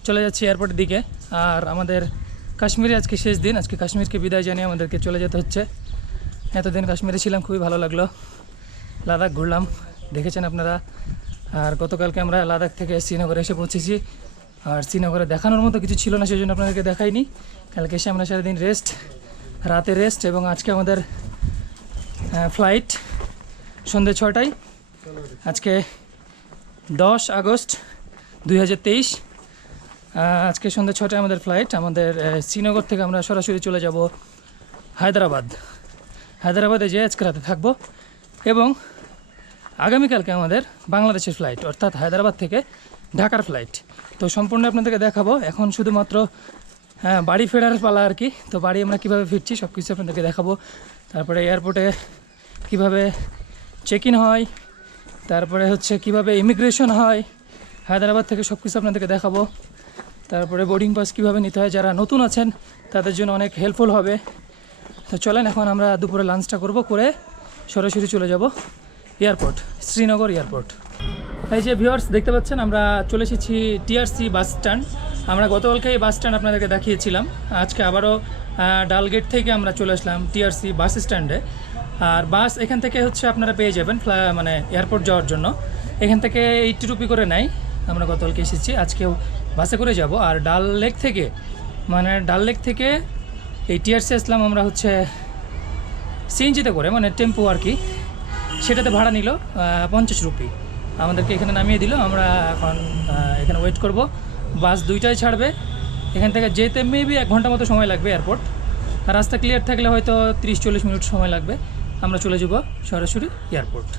চলে যাচ্ছি এয়ারপোর্টের দিকে। আর আমাদের কাশ্মীরে আজকে শেষ দিন, আজকে কাশ্মীরকে বিদায় জানিয়ে আমাদেরকে চলে যেতে হচ্ছে। এতদিন কাশ্মীরে ছিলাম, খুবই ভালো লাগলো। লাদাখ ঘুরলাম, দেখেছেন আপনারা। আর গতকালকে আমরা লাদাখ থেকে শ্রীনগরে এসে পৌঁছেছি। আর শ্রীনগরে দেখানোর মতো কিছু ছিল না, সেই জন্য আপনাদেরকে দেখাইনি। কালকে এসে আমরা সারাদিন রেস্ট, রাতে রেস্ট, এবং আজকে আমাদের ফ্লাইট সন্ধ্যে 6টায়। আজকে 10 আগস্ট 2023, আজকে সন্ধ্যে 6টায় আমাদের ফ্লাইট। আমাদের শ্রীনগর থেকে আমরা সরাসরি চলে যাব হায়দ্রাবাদে যেয়ে আজকে রাতে থাকবো এবং আগামীকালকে আমাদের বাংলাদেশের ফ্লাইট, অর্থাৎ হায়দ্রাবাদ থেকে ঢাকার ফ্লাইট। তো সম্পূর্ণ আপনাদেরকে দেখাবো। এখন শুধুমাত্র বাড়ি ফেরার পালা আর কি। তো বাড়ি আমরা কীভাবে ফিরছি সব কিছু আপনাদেরকে দেখাবো। তারপরে এয়ারপোর্টে কীভাবে চেক ইন হয়, তারপরে হচ্ছে কিভাবে ইমিগ্রেশন হয়, হায়দ্রাবাদ থেকে সব কিছু আপনাদেরকে দেখাবো। তারপরে বোর্ডিং পাস কীভাবে নিতে হয়, যারা নতুন আছেন তাদের জন্য অনেক হেল্পফুল হবে। তো চলেন এখন আমরা দুপুরে লাঞ্চটা করব, করে সরাসরি চলে যাব এয়ারপোর্ট, শ্রীনগর এয়ারপোর্ট। এই যে ভিউয়ার্স দেখতে পাচ্ছেন, আমরা চলে এসেছি টিআরসি বাস স্ট্যান্ড। আমরা গতকালকে এই বাস স্ট্যান্ড আপনাদেরকে দেখিয়েছিলাম, আজকে আবারও ডালগেট থেকে আমরা চলে আসলাম টিআরসি বাস স্ট্যান্ডে। আর বাস এখান থেকে হচ্ছে আপনারা পেয়ে যাবেন মানে এয়ারপোর্ট যাওয়ার জন্য। এখান থেকে 80 রুপি করে নেয়। আমরা গতকালকে এসেছি, আজকেও বাসে করে যাব। আর ডাল লেক থেকে এই টিআরসি আসলাম আমরা হচ্ছে সিএনজিতে করে, মানে টেম্পো আর কি। সেটাতে ভাড়া নিল 50 রুপি, আমাদেরকে এখানে নামিয়ে দিল। আমরা এখন এখানে ওয়েট করব, বাস 2টায় ছাড়বে। এখান থেকে যেতে মেবি 1 ঘন্টা মতো সময় লাগবে এয়ারপোর্ট। আর রাস্তা ক্লিয়ার থাকলে হয়তো 30-40 মিনিট সময় লাগবে। আমরা চলে যাব সরাসরি এয়ারপোর্ট।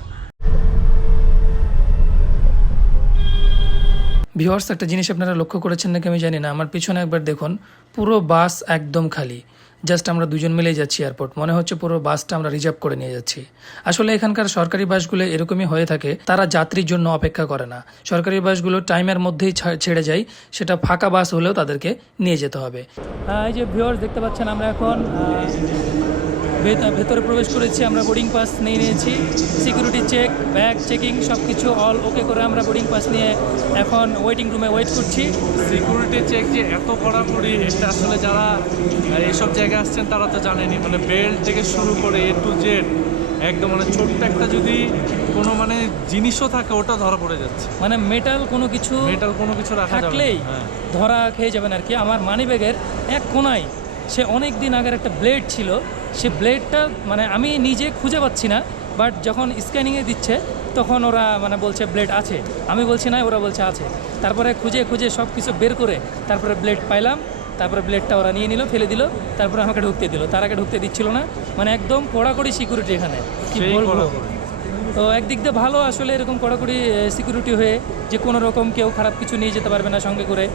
ভিউয়ার্স, একটা জিনিস আপনারা লক্ষ্য করেছেন নাকি আমি জানি না, আমার পিছনে একবার দেখুন, পুরো বাস একদম খালি। জাস্ট আমরা দুজন মিলেই যাচ্ছি এয়ারপোর্ট, মনে হচ্ছে পুরো বাসটা আমরা রিজার্ভ করে নিয়ে যাচ্ছি। আসলে এখানকার সরকারি বাসগুলো এরকমই হয়ে থাকে, তারা যাত্রীর জন্য অপেক্ষা করে না। সরকারি বাসগুলো টাইমের মধ্যেই ছেড়ে যায়, সেটা ফাঁকা বাস হলেও তাদেরকে নিয়ে যেতে হবে। এই যে ভিউয়ার্স দেখতে পাচ্ছেন, আমরা এখন ভেতরে প্রবেশ করেছি। আমরা বোর্ডিং পাস নিয়ে নিয়েছি, সিকিউরিটি চেক, ব্যাগ চেকিং সব কিছু অল ওকে করে আমরা বোর্ডিং পাস নিয়ে এখন ওয়েটিং রুমে ওয়েট করছি। সিকিউরিটি চেক যে এত কড়াকড়ি, এটা আসলে যারা এইসব জায়গায় আসছেন তারা তো জানেনি। মানে বেল্ট থেকে শুরু করে A to Z একদম, মানে ছোট্ট একটা যদি কোনো মানে জিনিসও থাকে ওটা ধরা পড়ে যাচ্ছে। মানে মেটাল কোনো কিছু রাখা যাবে না। থাকলেই ধরা খেয়ে যাবেন আর কি। আমার মানি ব্যাগের এক কোনায় সে অনেক দিন আগের একটা ব্লেড ছিল, সে ব্লেডটা মানে আমি নিজে খুঁজে পাচ্ছি না, বাট যখন স্ক্যানিংয়ে দিচ্ছে তখন ওরা মানে বলছে ব্লেড আছে, আমি বলছি না, ওরা বলছে আছে। তারপরে খুঁজে খুঁজে সব কিছু বের করে তারপরে ব্লেড পাইলাম, তারপরে ব্লেডটা ওরা নিয়ে নিল, ফেলে দিল, তারপরে আমাকে ঢুকতে দিল। তার আগে ঢুকতে দিচ্ছিল না, মানে একদম কড়াকড়ি সিকিউরিটি এখানে, কি বলবো। তো একদিক দিয়ে ভালো আসলে, এরকম কড়াকড়ি সিকিউরিটি হয়ে যে কোনো রকম কেউ খারাপ কিছু নিয়ে যেতে পারবে না সঙ্গে করে।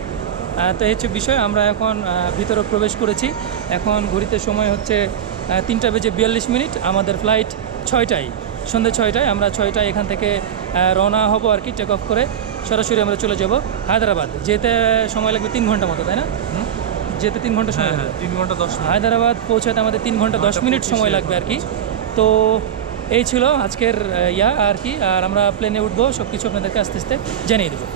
তো এই হচ্ছে বিষয়। আমরা এখন ভিতরে প্রবেশ করেছি। এখন ঘড়িতে সময় হচ্ছে 3:42। আমাদের ফ্লাইট 6টায়, সন্ধ্যে 6টায়। আমরা 6টায় এখান থেকে রওনা হব আর কি, টেক অফ করে সরাসরি আমরা চলে যাব হায়দ্রাবাদ। যেতে সময় লাগবে 3 ঘন্টা মতো, তাই না? যেতে 3 ঘন্টা সময় লাগবে। 3 ঘন্টা 10 মিনিট। হায়দ্রাবাদ পৌঁছাতে আমাদের 3 ঘন্টা 10 মিনিট সময় লাগবে আর কি। তো এই ছিল আজকের আর কি। আর আমরা প্লেনে উঠবো, সব কিছু আপনাদেরকে আস্তে আস্তে জানিয়ে দেবো।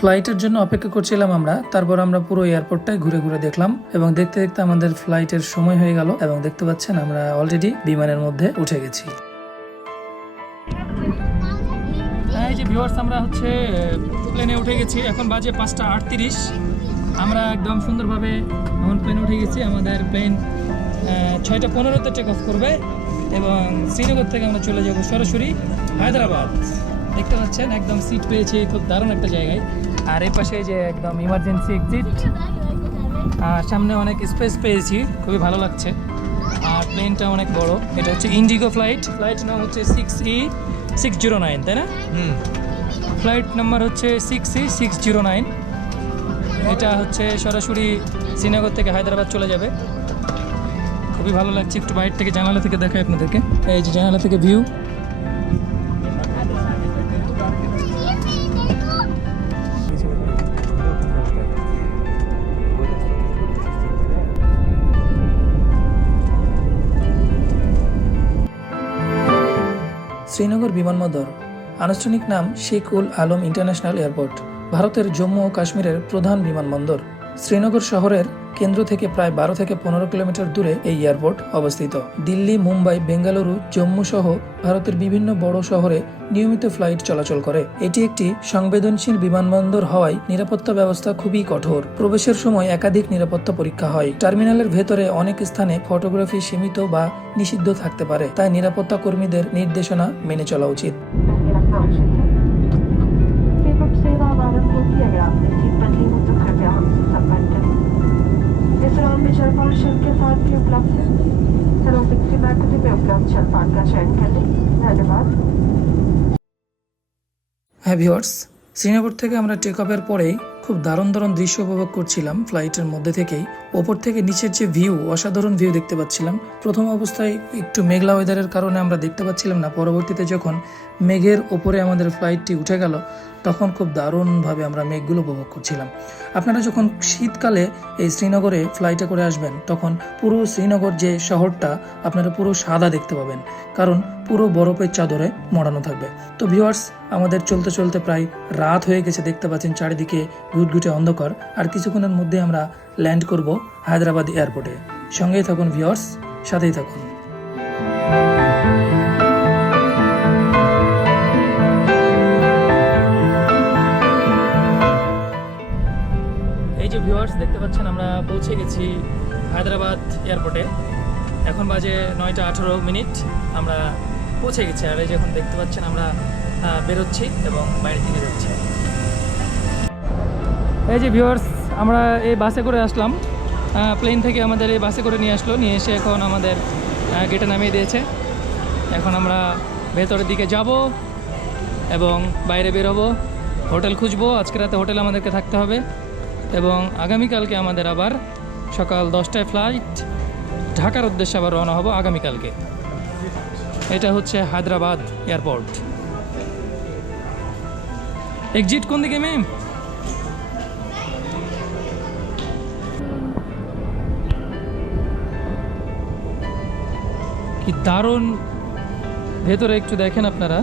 ফ্লাইটের জন্য অপেক্ষা করছিলাম আমরা, তারপর আমরা পুরো এয়ারপোর্টটাই ঘুরে ঘুরে দেখলাম এবং দেখতে দেখতে আমাদের ফ্লাইটের সময় হয়ে গেল এবং দেখতে পাচ্ছেন আমরা অলরেডি বিমানের মধ্যে উঠে গেছি। এই যে ভিউয়ার্স, আমরা হচ্ছে প্লেনে উঠে গেছি। এখন বাজে 5:38। আমরা একদম সুন্দরভাবে এখন প্লেনে উঠে গেছি। আমাদের প্লেন 6:15-তে টেক অফ করবে এবং শ্রীনগর থেকে আমরা চলে যাব সরাসরি হায়দ্রাবাদ। দেখতে পাচ্ছেন একদম সিট পেয়েছি খুব দারুণ একটা জায়গায়। আর এই পাশে যে একদম ইমার্জেন্সি এক্সিট, আর সামনে অনেক স্পেস পেয়েছি, খুবই ভালো লাগছে। আর প্লেনটা অনেক বড়। এটা হচ্ছে ইন্ডিগো ফ্লাইট নাম হচ্ছে 6E609, তাই না? ফ্লাইট নাম্বার হচ্ছে 6E609। এটা হচ্ছে সরাসরি শ্রীনগর থেকে হায়দ্রাবাদ চলে যাবে। খুবই ভালো লাগছে। একটু বাইরে থেকে জানালা থেকে দেখাই আপনাদেরকে। এই যে জানালা থেকে ভিউ। শ্রীনগর বিমানবন্দর, আনুষ্ঠানিক নাম শেখ উল আলম ইন্টারন্যাশনাল এয়ারপোর্ট, ভারতের জম্মু ও কাশ্মীরের প্রধান বিমানবন্দর। শ্রীনগর শহরের কেন্দ্র থেকে প্রায় 12 থেকে 15 কিলোমিটার দূরে এই এয়ারপোর্ট অবস্থিত। দিল্লি, মুম্বাই, বেঙ্গালুরু, জম্মু সহ ভারতের বিভিন্ন বড় শহরে নিয়মিত ফ্লাইট চলাচল করে। এটি একটি সংবেদনশীল বিমানবন্দর হওয়ায় নিরাপত্তা ব্যবস্থা খুবই কঠোর। প্রবেশের সময় একাধিক নিরাপত্তা পরীক্ষা হয়। টার্মিনালের ভেতরে অনেক স্থানে ফটোগ্রাফি সীমিত বা নিষিদ্ধ থাকতে পারে, তাই নিরাপত্তা কর্মীদের নির্দেশনা মেনে চলা উচিত। হ্যাঁ ভিউয়ার্স, শ্রীনগর থেকে আমরা টেক অফের পরেই খুব দারুণ দারুণ দৃশ্য উপভোগ করছিলাম ফ্লাইটের মধ্যে থেকেই। ওপর থেকে নিচের যে ভিউ, অসাধারণ ভিউ দেখতে পাচ্ছিলাম। প্রথম অবস্থায় একটু মেঘলা ওয়েদারের কারণে আমরা দেখতে পাচ্ছিলাম না। পরবর্তীতে যখন মেঘের ওপরে আমাদের ফ্লাইটটি উঠে গেল, তখন খুব দারুণভাবে আমরা মেঘগুলো উপভোগ করছিলাম। আপনারা যখন শীতকালে এই শ্রীনগরে ফ্লাইটে করে আসবেন তখন পুরো শ্রীনগর যে শহরটা আপনারা পুরো সাদা দেখতে পাবেন, কারণ পুরো বরফের চাদরে মোড়ানো থাকবে। তো ভিউয়ার্স, আমাদের চলতে চলতে প্রায় রাত হয়ে গেছে, দেখতে পাচ্ছেন চারিদিকে ঘুটঘুটে অন্ধকার। আর কিছুক্ষণের মধ্যে আমরা ল্যান্ড করব হায়দ্রাবাদ এয়ারপোর্টে। সঙ্গেই থাকুন ভিউয়ার্স, সাথেই থাকুন। এই যে ভিউয়ার্স দেখতে পাচ্ছেন, আমরা পৌঁছে গেছি হায়দ্রাবাদ এয়ারপোর্টে। এখন বাজে 9টা 18 মিনিট, আমরা পৌঁছে গেছি। আর এই যে এখন দেখতে পাচ্ছেন আমরা বেরোচ্ছি এবং বাইরে থেকে যাচ্ছি। এই যে ভিউয়ার্স, আমরা এই বাসে করে আসলাম, প্লেন থেকে আমাদের এই বাসে করে নিয়ে আসলো, নিয়ে এসে এখন আমাদের গেটে নামিয়ে দিয়েছে। এখন আমরা ভেতরের দিকে যাব এবং বাইরে বেরোবো, হোটেল খুঁজবো। আজকে রাতে হোটেলে আমাদেরকে থাকতে হবে এবং আগামীকালকে আমাদের আবার সকাল 10টায় ফ্লাইট, ঢাকার উদ্দেশ্যে আবার রওনা হব আগামীকালকে। এটা হচ্ছে হায়দ্রাবাদ এয়ারপোর্ট। এক্সিট কোন দিকে ম্যাম? কি দারুণ ভেতরে একটু দেখেন আপনারা,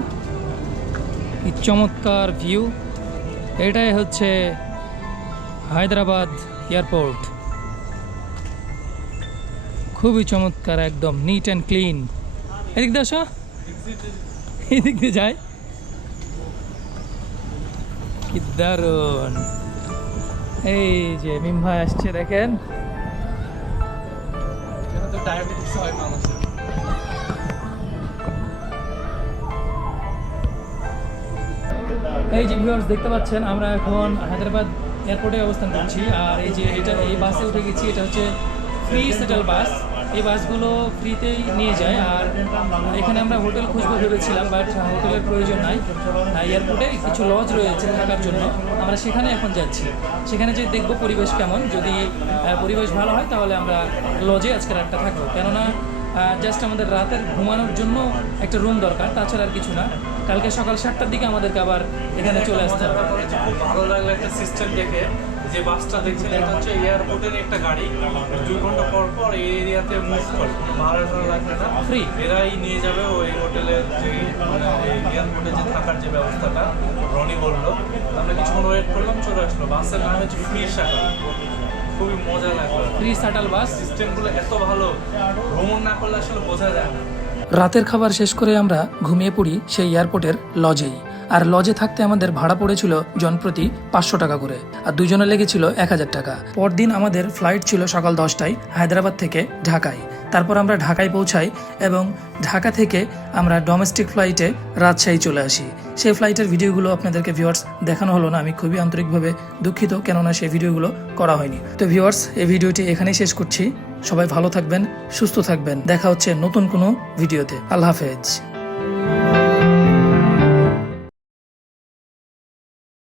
কি চমৎকার ভিউ। এটাই হচ্ছে হায়দ্রাবাদ এয়ারপোর্ট, খুবই চমৎকার, একদম নিট অ্যান্ড ক্লিন। এদিক দিয়ে আসো, এদিক দিয়ে যায়, কি দারুণ। এই যে মিম ভাই আসছে, দেখেন। এই যে ভিউয়ার্স দেখতে পাচ্ছেন, আমরা এখন হায়দ্রাবাদ এয়ারপোর্টে অবস্থান করছি। আর এই যে এই বাসে উঠে গেছি, এটা হচ্ছে ফ্রি সেটেল বাস। এই বাসগুলো ফ্রিতেই নিয়ে যায়। আর এখানে আমরা হোটেল খুঁজবো ভেবেছিলাম, বাট হোটেলের প্রয়োজন নাই। এয়ারপোর্টে কিছু লজ রয়েছে থাকার জন্য, আমরা সেখানে এখন যাচ্ছি। সেখানে যে দেখবো পরিবেশ কেমন, যদি পরিবেশ ভালো হয় তাহলে আমরা লজে আজকে রাতটা থাকবো। কেননা জাস্ট আমাদের রাতের ঘুমানোর জন্য একটা রুম দরকার, তাছাড়া আর কিছু না। কালকে সকাল 7টার দিকে আমাদেরকে আবার এখানে চলে আসতে হবে। খুব ভালো লাগলো একটা সিস্টেম দেখে, যে বাসটা দেখছেন এটা হচ্ছে এয়ারপোর্টের একটা গাড়ি, 2 ঘন্টা পর পর এই এরিয়াতে মুভ করে, কোনো ভাড়া টাড়া লাগবে না, ফ্রি। এরাই নিয়ে যাবে ওই হোটেলের যে এয়ারপোর্টে যে থাকার যে ব্যবস্থাটা রনি বললো। আমরা কিছুক্ষণ ওয়েট করলাম, চলে আসলো। বাসের নাম হচ্ছে ফ্রি শাটল, খুবই মজা লাগলো। ফ্রি শাটল বাস, সিস্টেমগুলো এত ভালো, ভ্রমণ না করলে আসলে বোঝা যায় না। রাতের খাবার শেষ করে আমরা ঘুমিয়ে পড়ি সেই এয়ারপোর্টের লজেই। আর লজে থাকতে আমাদের ভাড়া পড়েছিল জনপ্রতি 500 টাকা করে, আর দুজনে লেগেছিল 1000 টাকা। পরদিন আমাদের ফ্লাইট ছিল সকাল 10টায় হায়দ্রাবাদ থেকে ঢাকায়। তারপর আমরা ঢাকায় পৌঁছাই এবং ঢাকা থেকে আমরা ডোমেস্টিক ফ্লাইটে রাজশাহী চলে আসি। সেই ফ্লাইটের ভিডিওগুলো আপনাদেরকে ভিউয়ার্স দেখানো হলো না, আমি খুবই আন্তরিকভাবে দুঃখিত, কেননা সেই ভিডিওগুলো করা হয়নি। তো ভিউয়ার্স, এই ভিডিওটি এখানেই শেষ করছি। সবাই ভালো থাকবেন, সুস্থ থাকবেন, দেখা হচ্ছে নতুন কোনো ভিডিওতে। আল্লাহ হাফেজ।